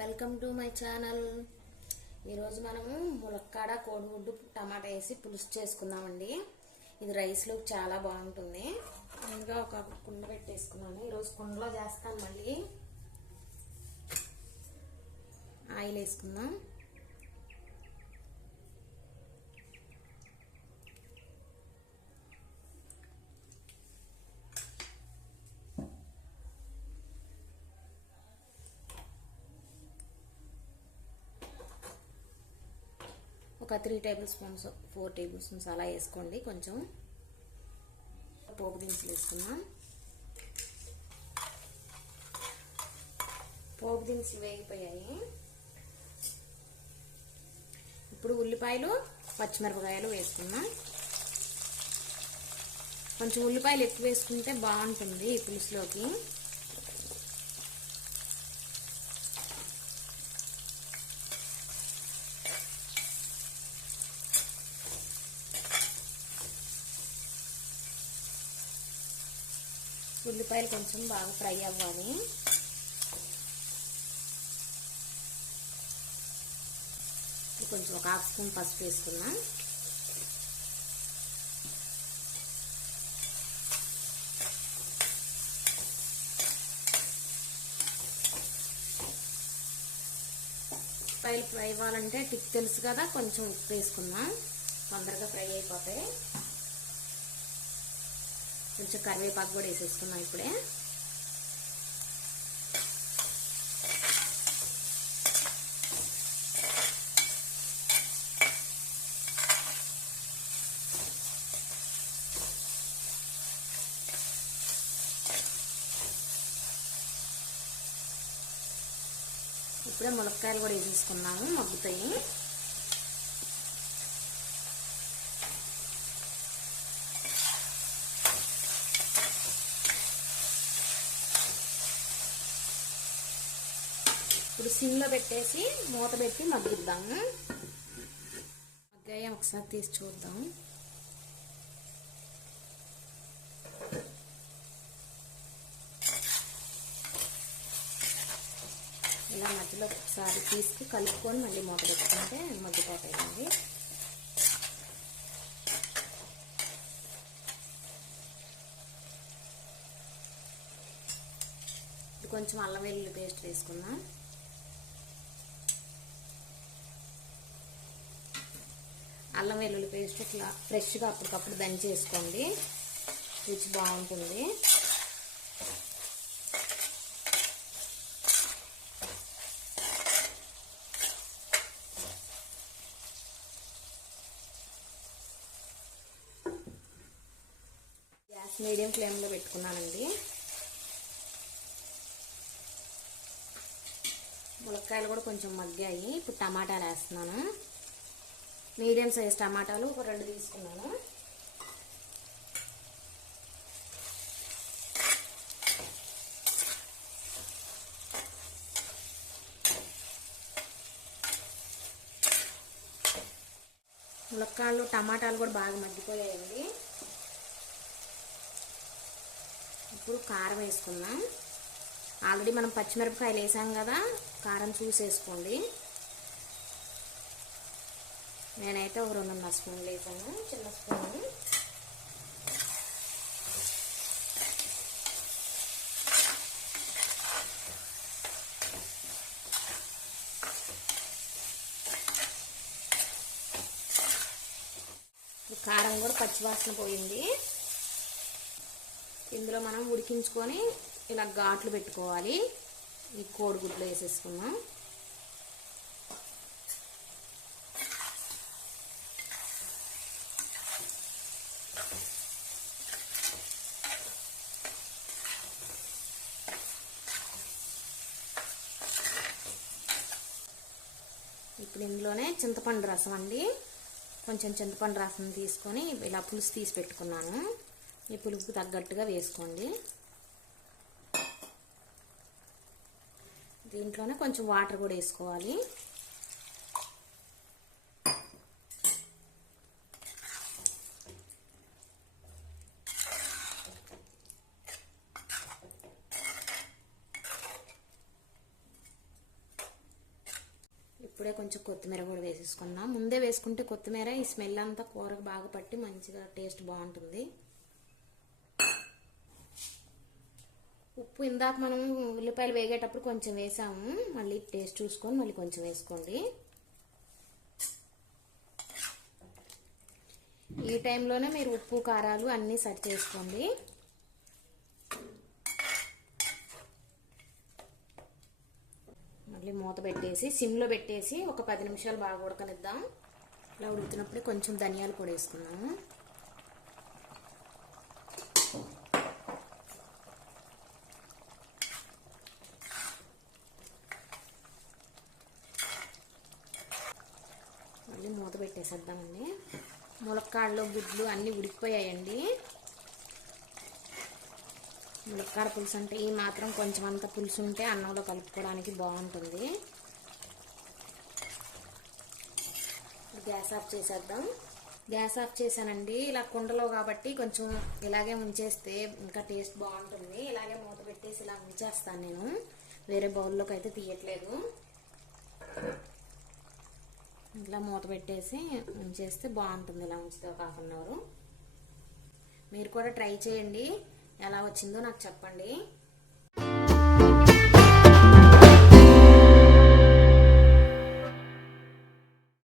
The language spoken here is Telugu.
Welcome to my channel. ఈరోజు మనము ములక్కాడ కోడిగుడ్డు టమాటా వేసి పులుసు చేసుకుందామండి. ఇది రైస్లో చాలా బాగుంటుంది. ముందుగా ఒక కుండ పెట్టేసుకున్నాను. ఈరోజు కుండలో చేస్తాను. మళ్ళీ ఆయిల్ వేసుకుందాం. ఒక 3 టేబుల్ స్పూన్స్ 4 టేబుల్ స్పూన్స్ అలా వేసుకోండి. కొంచెం పోపు దినుసులు వేసుకుందాం. పోపు దినుసులు వేగిపోయాయి. ఇప్పుడు ఉల్లిపాయలు పచ్చిమిరపకాయలు వేసుకుందాం. కొంచెం ఉల్లిపాయలు ఎక్కువ వేసుకుంటే బాగుంటుంది ఈ పులుసులోకి. ఉల్లిపాయలు కొంచెం బాగా ఫ్రై అవ్వాలి. కొంచెం ఒక హాఫ్ స్పూన్ పసుపు వేసుకున్నా. ఉల్లిపాయలు ఫ్రై అవ్వాలంటే టిప్ తెలుసు కదా, కొంచెం ఉప్పు వేసుకుందాం. తొందరగా ఫ్రై అయిపోతాయి. కొంచెం కరివేపాకు కూడా వేసేసుకున్నాం ఇప్పుడే. ఇప్పుడే ములక్కాయలు కూడా వేసేసుకున్నాము, మగ్గుతాయి. ఇప్పుడు సిమ్లో పెట్టేసి మూత పెట్టి మగ్గిద్దాము. మగ్గాయ ఒకసారి తీసి చూద్దాం. ఇలా మధ్యలో ఒకసారి తీసుకు కలుపుకొని మళ్ళీ మూత పెట్టుకుంటే మగ్గిపోతాయండి. కొంచెం అల్లం వెల్లుల్లి పేస్ట్ వేసుకుందాం. అల్లం వెల్లుల్లి పేస్ట్ ఇట్లా ఫ్రెష్గా అప్పటికప్పుడు దంచేసుకోండి, రుచి బాగుంటుంది. గ్యాస్ మీడియం ఫ్లేమ్లో పెట్టుకున్నానండి. ములక్కాయలు కూడా కొంచెం మగ్గాయి. ఇప్పుడు టమాటాలు వేస్తున్నాను. మీడియం సైజ్ టమాటాలు ఒక 2 తీసుకున్నాను. ములక్కాయలు టమాటాలు కూడా బాగా మగ్గిపోయాయండి. ఇప్పుడు కారం వేసుకుందాం. ఆల్రెడీ మనం పచ్చిమిరపకాయలు వేసాం కదా, కారం చూసేసుకోండి. నేనైతే ఒక 2.5 స్పూన్లు వేసాను, చిన్న స్పూను. కారం కూడా పచ్చివాసన పోయింది. ఇందులో మనం ఉడికించుకొని ఇలా ఘాట్లు పెట్టుకోవాలి. ఈ కోడిగుడ్లు వేసేసుకున్నాం. ఇప్పుడు ఇందులోనే చింతపండు రసం అండి. కొంచెం చింతపండు రసం తీసుకొని ఇలా పులుసు తీసి పెట్టుకున్నాను. ఈ పులుపుకి తగ్గట్టుగా వేసుకోండి. దీంట్లోనే కొంచెం వాటర్ కూడా వేసుకోవాలి. ఇప్పుడే కొంచెం కొత్తిమీర కూడా వేసేసుకున్నాం. ముందే వేసుకుంటే కొత్తిమీర ఈ స్మెల్ అంతా కూరకు బాగా పట్టి మంచిగా టేస్ట్ బాగుంటుంది. ఉప్పు ఇందాక మనం ఉల్లిపాయలు వేగేటప్పుడు కొంచెం వేసాము, మళ్ళీ టేస్ట్ చూసుకొని మళ్ళీ కొంచెం వేసుకోండి. ఈ టైంలోనే మీరు ఉప్పు కారాలు అన్నీ సెట్ చేసుకోండి. మళ్ళీ మూత పెట్టేసి సిమ్లో పెట్టేసి ఒక 10 నిమిషాలు బాగా ఉడకనిద్దాం. ఇలా ఉడుకుతున్నప్పుడే కొంచెం ధనియాలు పొడి వేసుకున్నాము. మళ్ళీ మూత పెట్టేసేద్దామండి. ములక్కాడలు గుడ్లు అన్నీ ఉడికిపోయాయండి. ములక్కాడ పులుసు అంటే ఈ మాత్రం కొంచెం అంత పులుసు ఉంటే అన్నంలో కలుపుకోవడానికి బాగుంటుంది. గ్యాస్ ఆఫ్ చేసేద్దాం. గ్యాస్ ఆఫ్ చేశానండి. ఇలా కుండలో కాబట్టి కొంచెం ఇలాగే ఉంచేస్తే ఇంకా టేస్ట్ బాగుంటుంది. ఇలాగే మూత పెట్టేసి ఇలా ఉంచేస్తాను నేను, వేరే బౌల్లోకి అయితే తీయట్లేదు. ఇలా మూత పెట్టేసి ఉంచేస్తే బాగుంటుంది. ఇలా ఉంచితే ఒక 1/2 అవర్. మీరు కూడా ట్రై చేయండి, ఎలా వచ్చిందో నాకు చెప్పండి.